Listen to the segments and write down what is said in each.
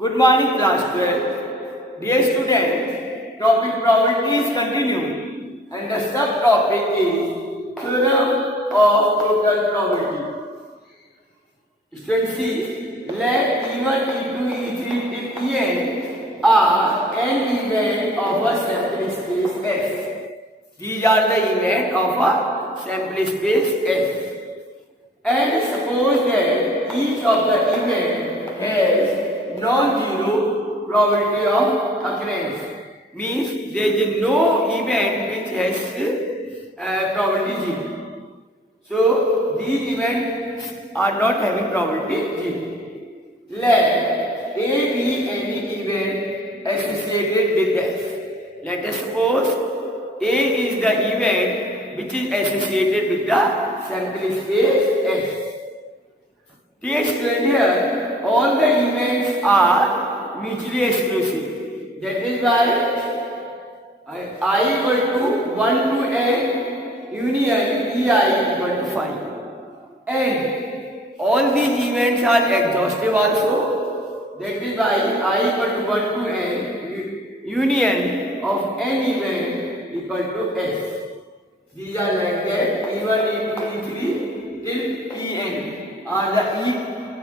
Good morning, class 12. Dear students, topic probabilities continue and the subtopic is theorem of total probability. Students see, let E1, E2, E3 till En are n event of a sample space S. These are the events of a sample space S. And suppose that each of the event has non-zero probability of occurrence, means there is no event which has probability zero. So these events are not having probability zero. Let A be any event associated with S. Let us suppose A is the event which is associated with the sample space S. Dear student, here all the events are mutually exclusive. That is why I equal to 1 to n union EI equal to 5. And all these events are exhaustive also. That is why I equal to 1 to n union of n event equal to S. These are like that E1, E2, E3 till En are the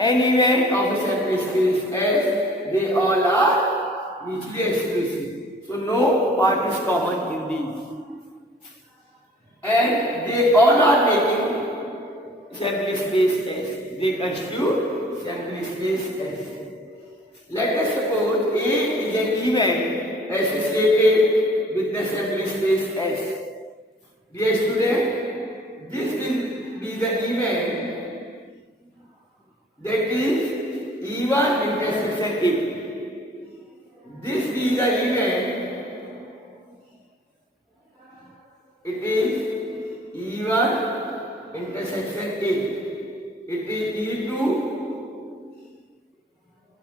n event of a sample space S. They all are mutually exclusive. So no part is common in these. And they all are taking sample space S. They constitute sample space S. Let us suppose A is an event associated with the sample space S. Dear student, this will be the event that is E1 intersection A. This is the event, it is E1 intersection A. It is E2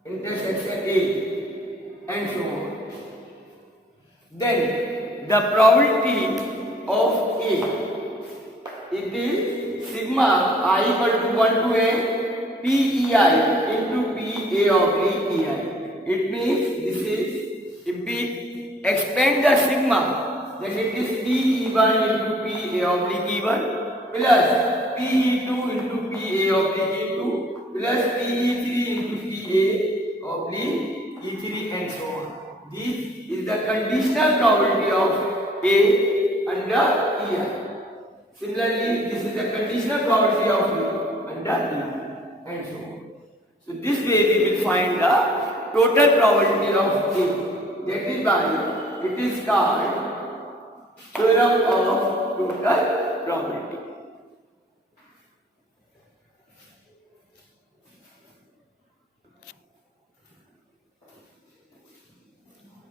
intersection A and so on. Then the probability of A, it is sigma I equal to 1 to n PEI into PA oblique EI. It means this is, if we expand the sigma, then it is PE1 into PA oblique E1 plus PE2 into PA oblique E2 plus PE3 into PA oblique E3 and so on. This is the conditional probability of A under EI. Similarly, this is the conditional probability of A under EI. And so on. So this way we will find the total probability of A. That is why it is called theorem of total probability.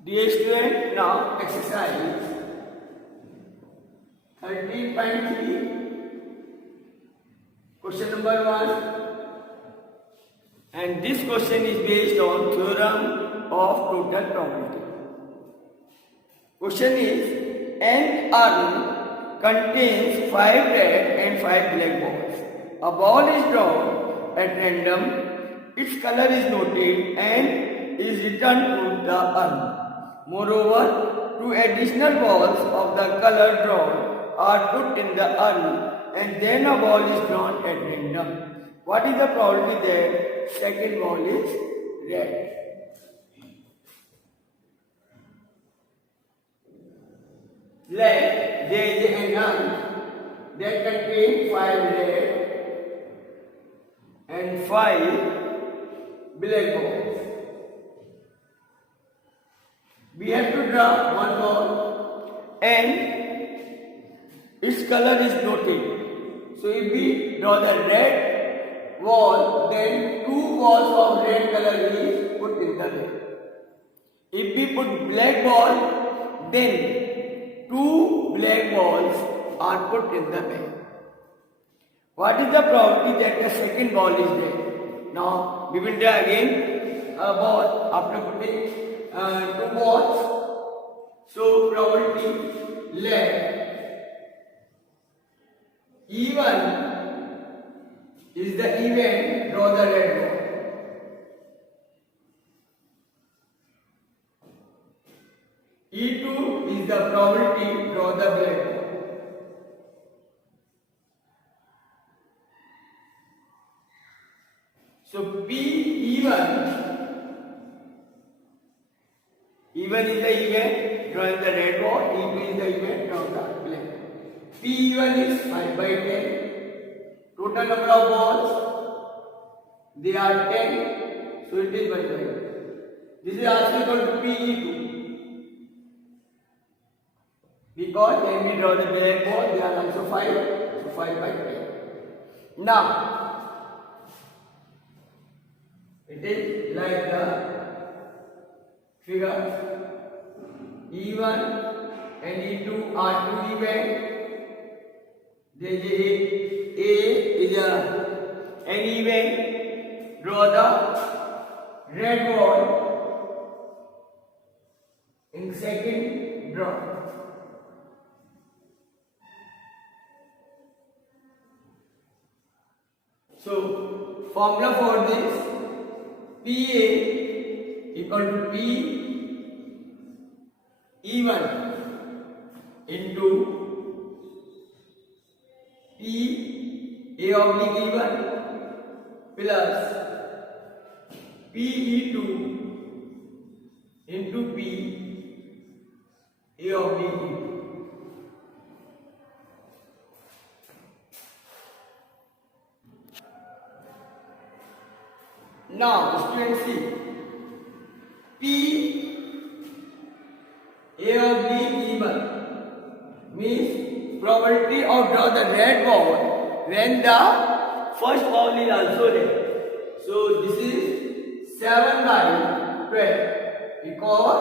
Dear student, now exercise 13.3, question number 1. And this question is based on theorem of total probability. Question is, an urn contains 5 red and 5 black balls. A ball is drawn at random, its color is noted and is returned to the urn. Moreover, 2 additional balls of the color drawn are put in the urn and then a ball is drawn at random. What is the probability that second ball is red? Let there is an urn that contains 5 red and 5 black balls. We have to draw one ball and its color is noted. So if we draw the red ball, then 2 balls of red color is put in the red. If we put black ball, then 2 black balls are put in the red. What is the probability that the second ball is red? Now we will draw again a ball after putting 2 balls. So probability, let E1 is the event, draw the red ball. E2 is the probability. Draw the black ball. So P E1 is the event, draw the red ball. E2 is the event, draw the black. P1 is 5 by 10. Total number of balls, they are 10. So it is 1 by 10. This is also equal to Pe2. Because when we draw the black ball, they are also 5. So 5 by 10. Now, it is like the figure. E1 and E2 are two events. There is A is an event. Draw the red ball in second draw. So formula for this, PA equal to P E1 into P A oblique E1 plus P E2 into P A oblique E2. Now, students see, P A oblique E1 means probability of draw the red ball when the first ball is also red. So this is 7 by 12 because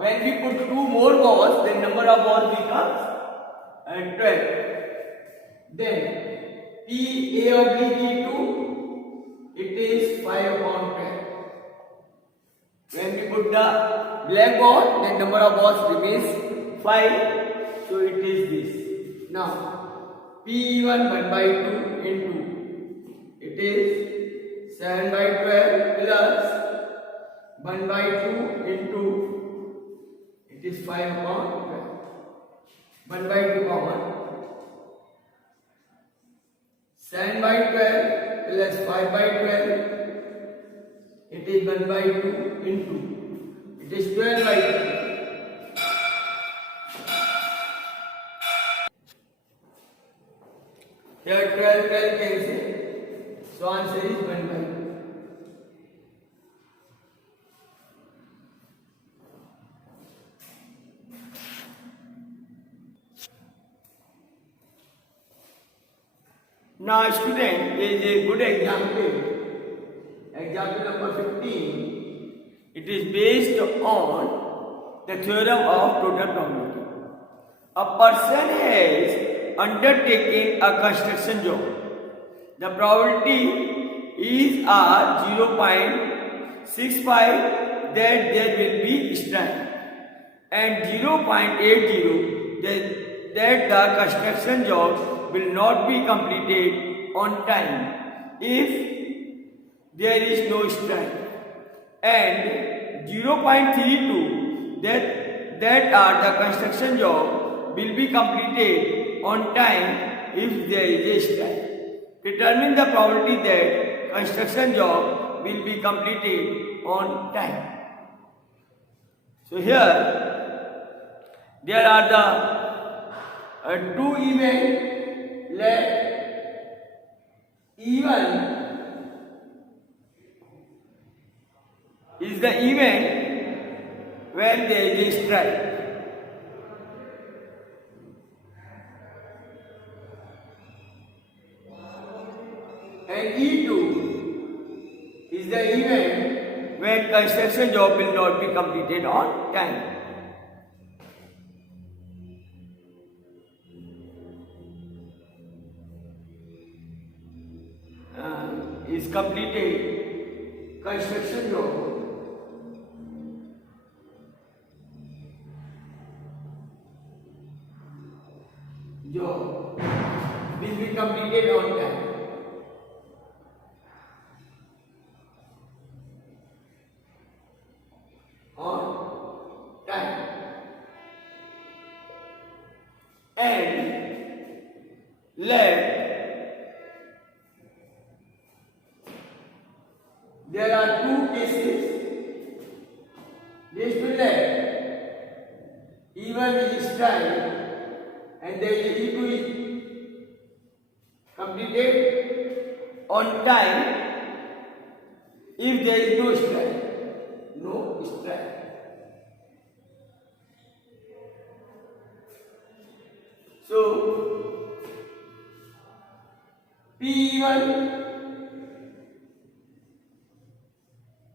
when we put 2 more balls, the number of balls becomes 12. Then P A oblique E2, it is 5 upon 12. When we put the black ball, the number of balls remains 5. So it is this. Now, P1 1 by 2 into, it is 7 by 12 plus 1 by 2 into, it is 5 upon 12. 1 by 2 common. 7 by 12 plus 5 by 12, it is 1 by 2 into, it is 12 by 2. Here 12 cancel, so answer is 1 by 2. Now student, there is a good example. Example number 15. It is based on the theorem of total probability. A person has undertaken a construction job. The probability is 0.65 that there will be strike and 0.80 that the construction job will not be completed on time if there is no strike, and 0.32 that the construction job will be completed on time if there is a strike. Determine the probability that construction job will be completed on time. So here there are the two events. Let E1 is the event when there is a strike. And E2 is the event when construction job will not be completed on time. Is completed construction job will be completed on time. On time. there are two cases. This will let E1 is strike and then E2 is completed on time if there is no strike. No strike. So P1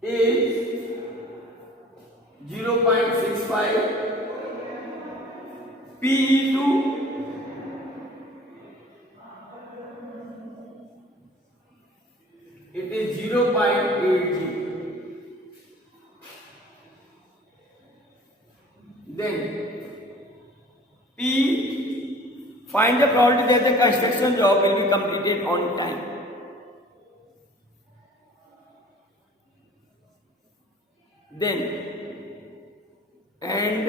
is 0.65, PE2 it is 0.80. Then P, find the probability that the construction job will be completed on time. Then and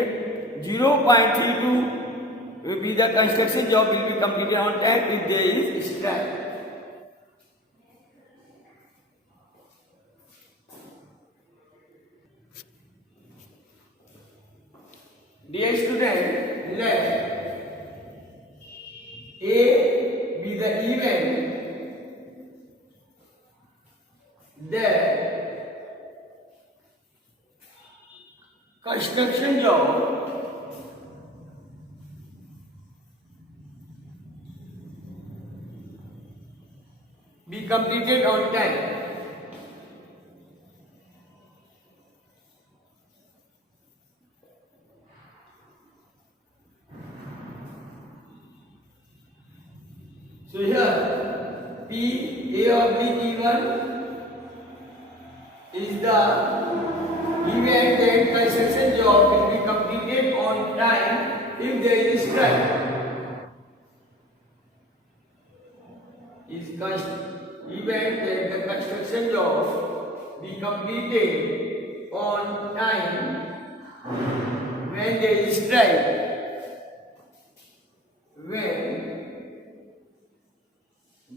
0.32 will be the construction job will be completed on time if there is strike. Dear student, let A be the event that construction job be completed on time. So here P A oblique E1 is the event that construction job will be completed on time if there is strike. Is event that the construction job be completed on time when there is strike. When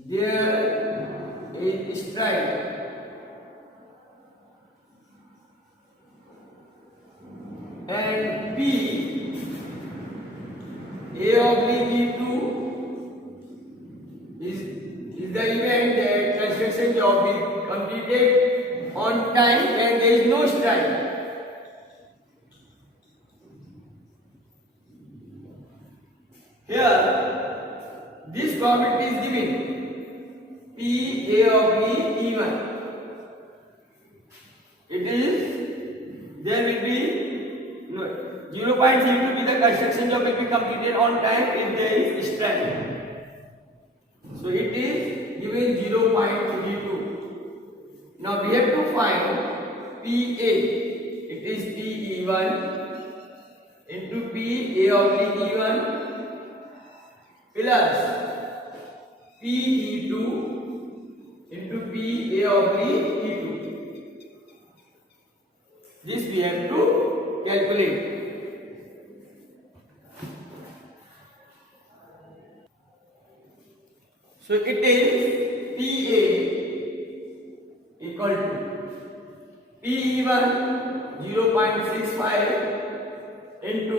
there is strike, and P A oblique E2 is the event that construction job is completed on time and there is no strike. Here this probability is given P A oblique E1. It is there will be 0.02 be the construction job will be completed on time if there is strike. So it is given 0.32. Now we have to find PA. It is PE1 into PA oblique E1 plus PE2 into PA oblique E2. This we have to calculate. So it is PA equal to PE1 0.65 into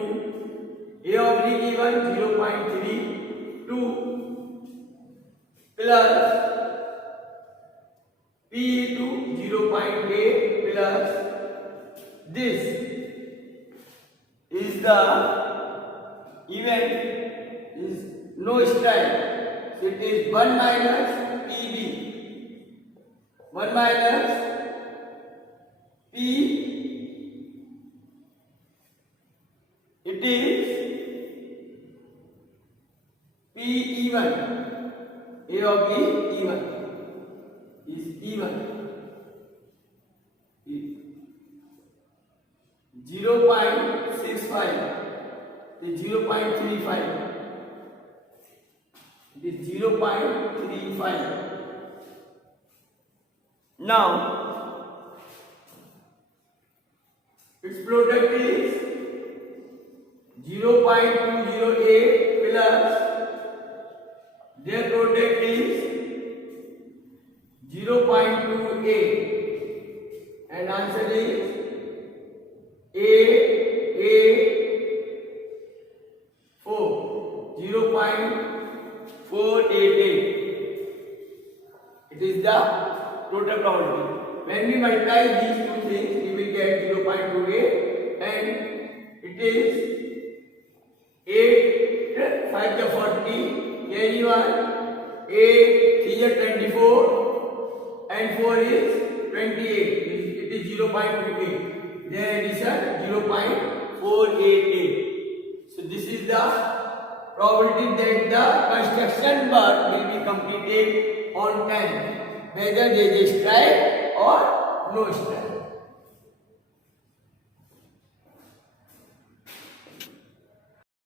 A oblique E1 0.32 plus PE2 0.8 plus this is the event is no strike. So it is 1 minus PB, 1 minus P, it is PE1, A oblique E1 is E1, 0.65 is 0.35. It is 0.35. Now, its product is 0.208 plus their product is 0.28. and answer is A 4, 0.488. It is the total probability. When we multiply these two things, we will get 0.28, and it is 8 5 to 40, carry 1, 8 3 to 24, and 4 is 28. It is 0.28. Their addition 0.488. So this is the probability that the construction work will be completed on time, whether there is strike or no strike.